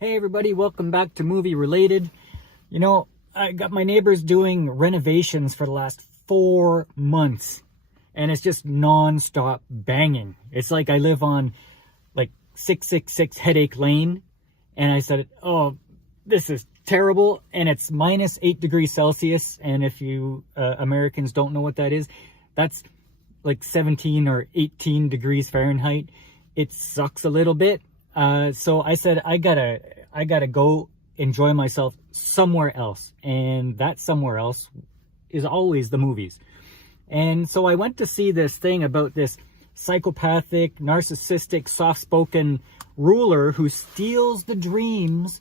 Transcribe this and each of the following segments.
Hey everybody, welcome back to Movie Related. You know, I got my neighbors doing renovations for the last 4 months. And it's just non-stop banging. It's like I live on like 666 Headache Lane. And I said, oh, this is terrible. And it's minus 8 degrees Celsius. And if you Americans don't know what that is, that's like 17 or 18 degrees Fahrenheit. It sucks a little bit. So I said, I gotta go enjoy myself somewhere else. And that somewhere else is always the movies. And so I went to see this thing about this psychopathic, narcissistic, soft-spoken ruler who steals the dreams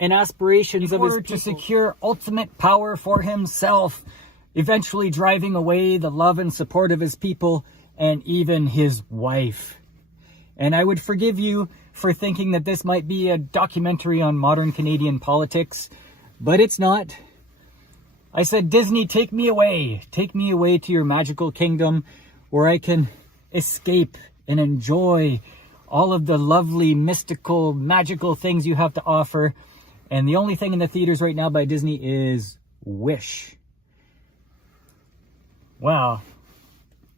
and aspirations of his people to secure ultimate power for himself, eventually driving away the love and support of his people and even his wife. And I would forgive you for thinking that this might be a documentary on modern Canadian politics, but it's not. I said, Disney, take me away. Take me away to your magical kingdom where I can escape and enjoy all of the lovely, mystical, magical things you have to offer. And the only thing in the theaters right now by Disney is Wish. Well,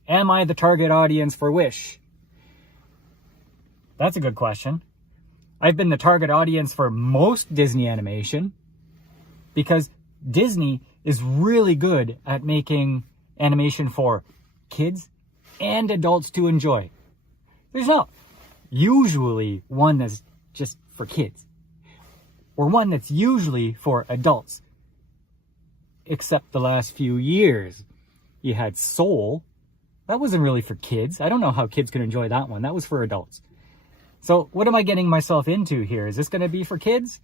am I the target audience for Wish? That's a good question. I've been the target audience for most Disney animation because Disney is really good at making animation for kids and adults to enjoy. There's not usually one that's just for kids or one that's usually for adults. Except the last few years. You had Soul. That wasn't really for kids. I don't know how kids could enjoy that one. That was for adults. So what am I getting myself into here? Is this going to be for kids?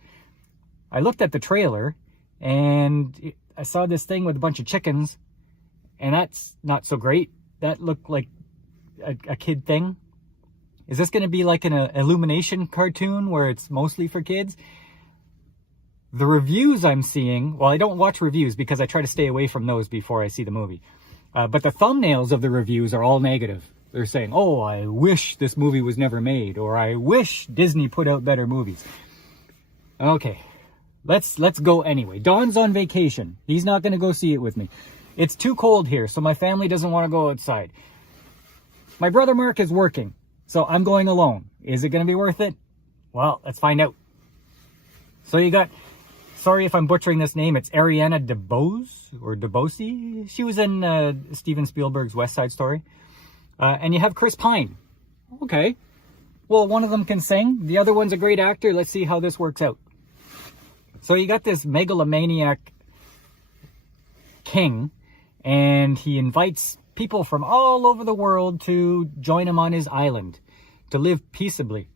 I looked at the trailer and I saw this thing with a bunch of chickens and that's not so great. That looked like a kid thing. Is this going to be like an Illumination cartoon where it's mostly for kids? The reviews I'm seeing, well, I don't watch reviews because I try to stay away from those before I see the movie. But the thumbnails of the reviews are all negative. They're saying, oh, I wish this movie was never made, or I wish Disney put out better movies. Okay, let's go anyway. Don's on vacation. He's not going to go see it with me. It's too cold here, so my family doesn't want to go outside. My brother Mark is working, so I'm going alone. Is it going to be worth it? Well, let's find out. So you got, sorry if I'm butchering this name, it's Ariana DeBose, or DeBose. She was in Steven Spielberg's West Side Story. And you have Chris Pine. Okay. Well, one of them can sing. The other one's a great actor. Let's see how this works out. So you got this megalomaniac king, and he invites people from all over the world to join him on his island, to live peaceably.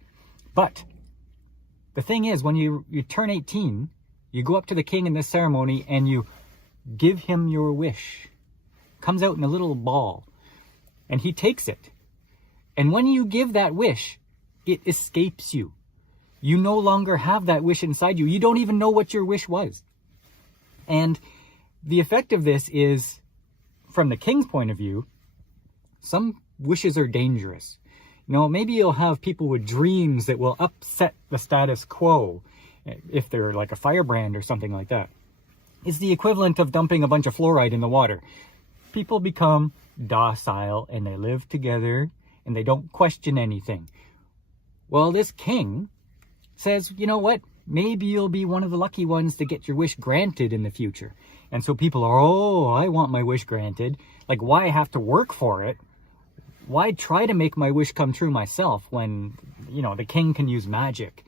But the thing is, when you turn 18, you go up to the king in this ceremony and you give him your wish. Comes out in a little ball. And he takes it. And when you give that wish, it escapes you. You no longer have that wish inside you. You don't even know what your wish was. And the effect of this is, from the king's point of view, some wishes are dangerous. You know, maybe you'll have people with dreams that will upset the status quo, if they're like a firebrand or something like that. It's the equivalent of dumping a bunch of fluoride in the water. People become docile and they live together and they don't question anything. Well, this king says, you know what? Maybe you'll be one of the lucky ones to get your wish granted in the future. And so people are, oh, I want my wish granted. Like, why have to work for it? Why try to make my wish come true myself when, you know, the king can use magic?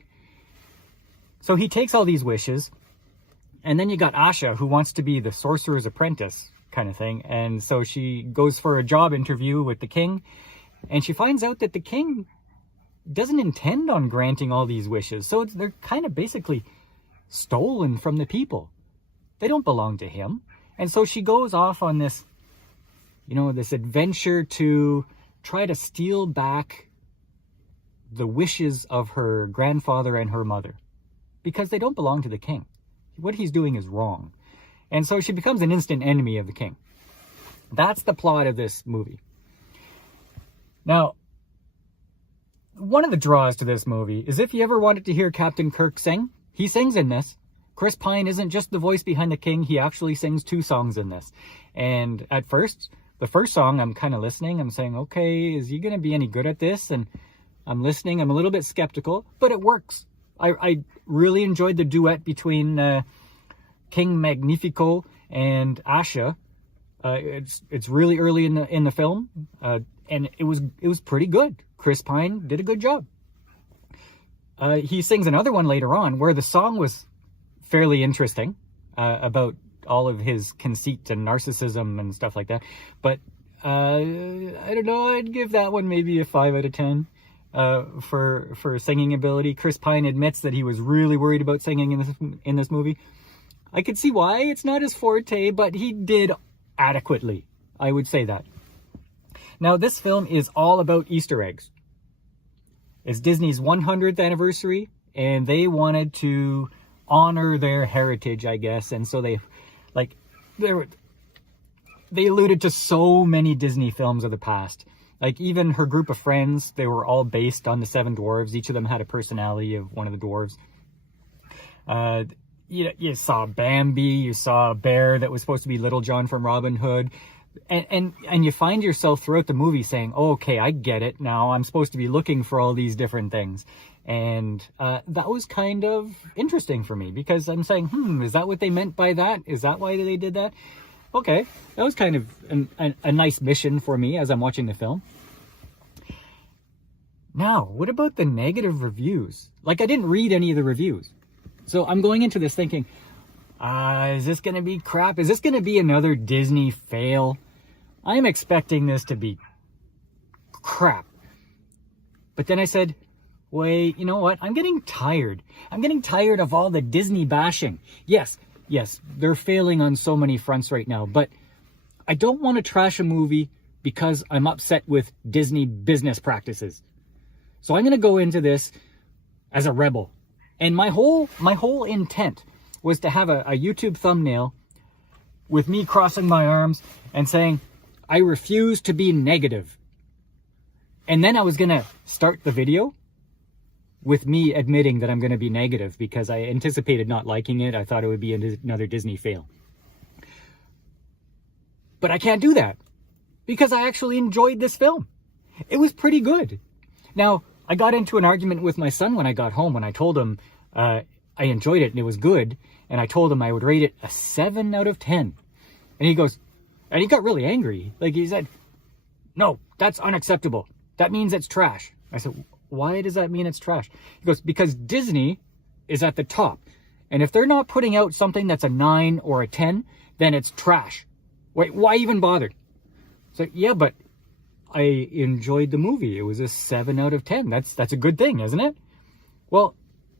So he takes all these wishes. And then you got Asha, who wants to be the sorcerer's apprentice kind of thing. And so she goes for a job interview with the king, and she finds out that the king doesn't intend on granting all these wishes. So they're kind of basically stolen from the people. They don't belong to him. And so she goes off on this, you know, this adventure to try to steal back the wishes of her grandfather and her mother, because they don't belong to the king. What he's doing is wrong. And so she becomes an instant enemy of the king. That's the plot of this movie. Now, one of the draws to this movie is if you ever wanted to hear Captain Kirk sing, he sings in this. Chris Pine isn't just the voice behind the king, he actually sings 2 songs in this. And at first, the first song, I'm kind of listening, I'm saying, okay, is he going to be any good at this? And I'm listening, I'm a little bit skeptical, but it works. I really enjoyed the duet between King Magnifico and Asha. It's really early in the film, and it was pretty good. Chris Pine did a good job. He sings another one later on where the song was fairly interesting, about all of his conceit and narcissism and stuff like that. But I don't know, I'd give that one maybe a 5 out of 10 for singing ability. Chris Pine admits that he was really worried about singing in this movie. I could see why. It's not his forte, but he did adequately. I would say that. Now, this film is all about Easter eggs. It's Disney's 100th anniversary, and they wanted to honor their heritage, I guess. And so they alluded to so many Disney films of the past. Like, even her group of friends, they were all based on the 7 dwarves. Each of them had a personality of one of the dwarves. You saw Bambi, you saw a bear that was supposed to be Little John from Robin Hood. And you find yourself throughout the movie saying, oh, okay, I get it now. I'm supposed to be looking for all these different things. And that was kind of interesting for me because I'm saying, is that what they meant by that? Is that why they did that? Okay, that was kind of a nice mission for me as I'm watching the film. Now, what about the negative reviews? Like, I didn't read any of the reviews. So I'm going into this thinking, is this going to be crap? Is this going to be another Disney fail? I'm expecting this to be crap. But then I said, wait, you know what? I'm getting tired. I'm getting tired of all the Disney bashing. Yes, they're failing on so many fronts right now. But I don't want to trash a movie because I'm upset with Disney business practices. So I'm going to go into this as a rebel. And my whole intent was to have a YouTube thumbnail with me crossing my arms and saying, I refuse to be negative. And then I was going to start the video with me admitting that I'm going to be negative because I anticipated not liking it. I thought it would be another Disney fail. But I can't do that because I actually enjoyed this film. It was pretty good. Now, I got into an argument with my son when I got home when I told him I enjoyed it and it was good. And I told him I would rate it a 7 out of 10. And he goes, and he got really angry. Like, he said, no, that's unacceptable. That means it's trash. I said, why does that mean it's trash? He goes, because Disney is at the top. And if they're not putting out something that's a 9 or a 10, then it's trash. Wait, why even bother? So, yeah, but I enjoyed the movie. It was a 7 out of 10. That's a good thing, isn't it? Well,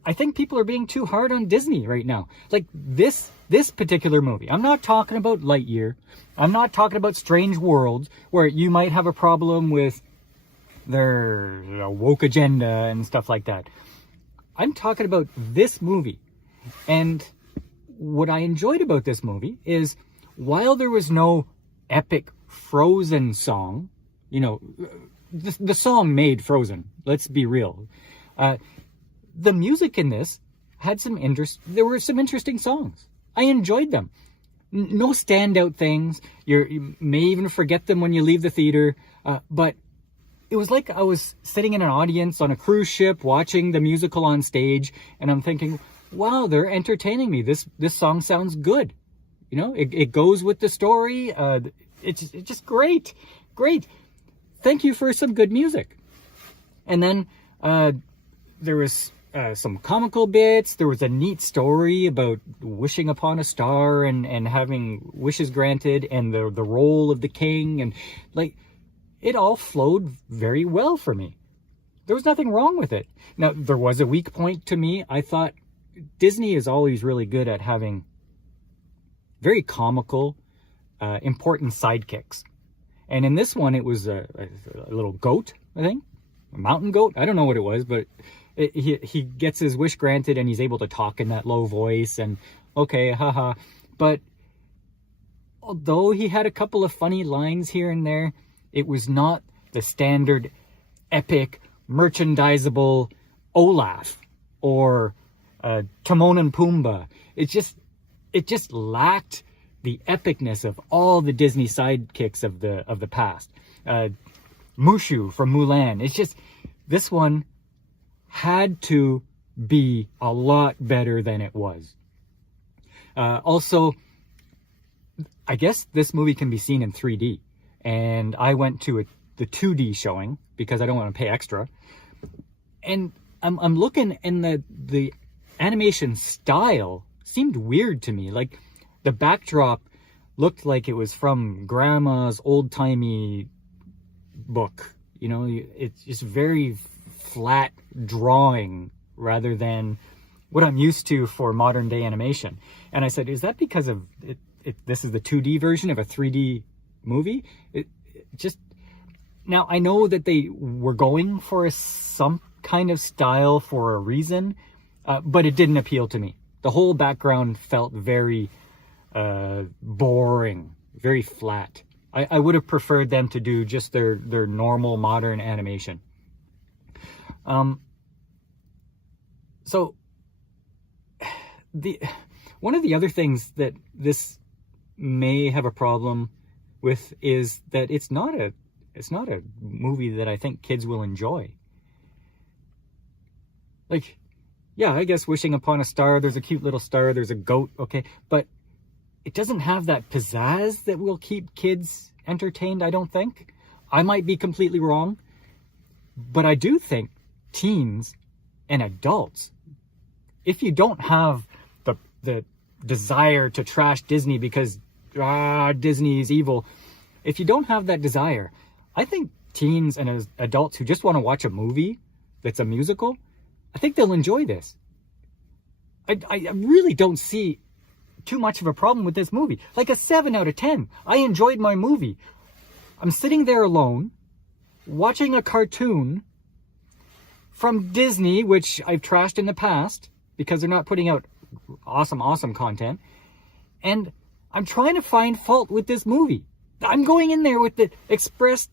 I think people are being too hard on Disney right now. Like this particular movie. I'm not talking about Lightyear. I'm not talking about Strange Worlds, where you might have a problem with their woke agenda and stuff like that. I'm talking about this movie. And what I enjoyed about this movie is while there was no epic Frozen song, the song made Frozen. Let's be real. The music in this had some interest. There were some interesting songs. I enjoyed them. No standout things. You may even forget them when you leave the theater. But it was like I was sitting in an audience on a cruise ship watching the musical on stage. And I'm thinking, wow, they're entertaining me. This song sounds good. It goes with the story. It's just great. Great. Thank you for some good music. And then there was some comical bits. There was a neat story about wishing upon a star and having wishes granted and the role of the king. And it all flowed very well for me. There was nothing wrong with it. Now, there was a weak point to me. I thought Disney is always really good at having very comical, important sidekicks. And in this one, it was a little goat, I think. A mountain goat. I don't know what it was, but he gets his wish granted and he's able to talk in that low voice and okay, haha. But although he had a couple of funny lines here and there, it was not the standard epic merchandisable Olaf or Timon and Pumbaa. It just lacked the epicness of all the Disney sidekicks of the past. Mushu from Mulan. It's just, this one had to be a lot better than it was. Also, I guess this movie can be seen in 3D. And I went to the 2D showing because I don't want to pay extra. And I'm looking, and the animation style seemed weird to me. Like, the backdrop looked like it was from grandma's old-timey book. You know, it's just very flat drawing rather than what I'm used to for modern day animation. And I said, is that because of this is the 2D version of a 3D movie? It just, now I know that they were going for some kind of style for a reason, but it didn't appeal to me. The whole background felt very boring, very flat. I would have preferred them to do just their normal modern animation. So one of the other things that this may have a problem with is that it's not a movie that I think kids will enjoy. Like, yeah, I guess Wishing Upon a Star, there's a cute little star, there's a goat, okay, but it doesn't have that pizzazz that will keep kids entertained, I don't think. I might be completely wrong, but I do think teens and adults, if you don't have the desire to trash Disney because Disney is evil, if you don't have that desire, I think teens and adults who just want to watch a movie that's a musical, I think they'll enjoy this. I really don't see too much of a problem with this movie. Like a 7 out of 10. I enjoyed my movie. I'm sitting there alone, watching a cartoon from Disney, which I've trashed in the past because they're not putting out awesome content. And I'm trying to find fault with this movie. I'm going in there with the express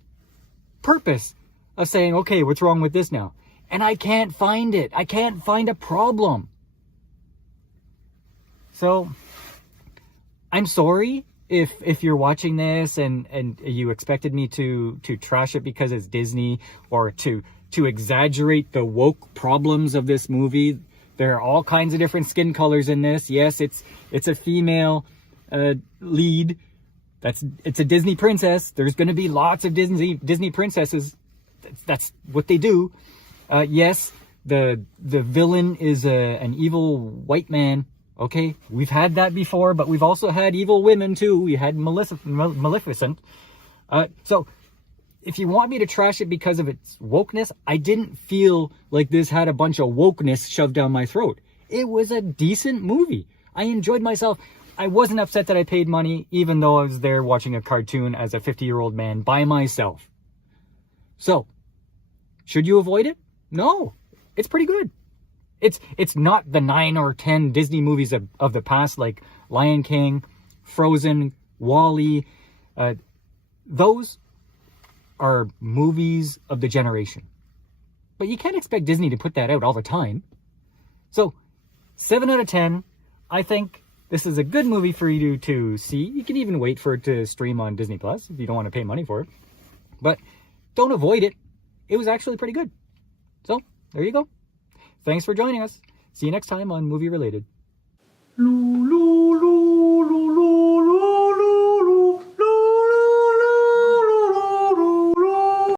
purpose of saying, okay, what's wrong with this now? And I can't find it. I can't find a problem. So I'm sorry if you're watching this and you expected me to trash it because it's Disney, or to exaggerate the woke problems of this movie. There are all kinds of different skin colors in this. Yes, it's a female lead. It's a Disney princess. There's going to be lots of Disney princesses. That's what they do. Yes, the villain is an evil white man. Okay, we've had that before, but we've also had evil women too. We had Maleficent. So if you want me to trash it because of its wokeness, I didn't feel like this had a bunch of wokeness shoved down my throat. It was a decent movie. I enjoyed myself. I wasn't upset that I paid money, even though I was there watching a cartoon as a 50-year-old man by myself. So, should you avoid it? No, it's pretty good. It's not the 9 or 10 Disney movies of the past, like Lion King, Frozen, WALL-E. Those are movies of the generation. But you can't expect Disney to put that out all the time. So, 7 out of 10. I think this is a good movie for you to see. You can even wait for it to stream on Disney Plus if you don't want to pay money for it. But don't avoid it. It was actually pretty good. So, there you go. Thanks for joining us. See you next time on Movie Related. Loo, loo, loo.